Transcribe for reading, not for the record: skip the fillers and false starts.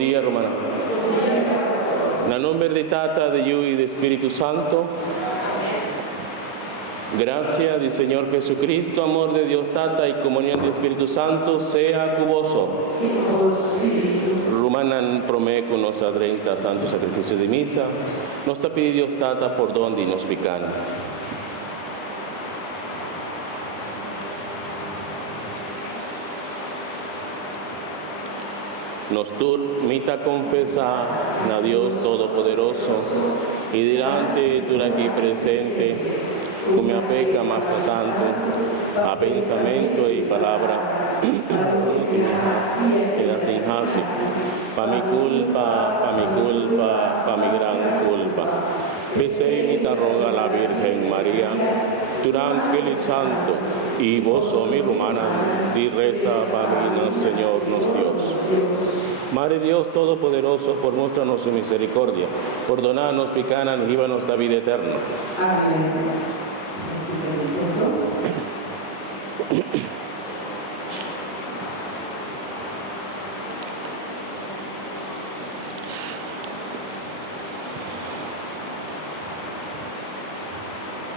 dia, Romana. Na nome de Tata, de Hijo y de Espíritu Santo. Gracia del Señor Jesucristo, amor de Dios Tata y comunión del Espíritu Santo sea con vos. Rumanan promeco nos adrenta santo sacrificio de misa, nos te pide Dios Tata por donde nos pican. Nos mita confesa a Dios Todopoderoso y delante de tú aquí presente, como me peca más a tanto, a pensamiento y palabra, que das injacio, pa mi culpa, pa mi gran culpa. Pese y te roga la Virgen María, tu ángel y santo, y vos, oh mi romana, di reza para mí, Señor, nos Dios. Madre Dios Todopoderoso, por mostrarnos su misericordia, perdonarnos, picanan, y líbanos la vida eterna. Amén.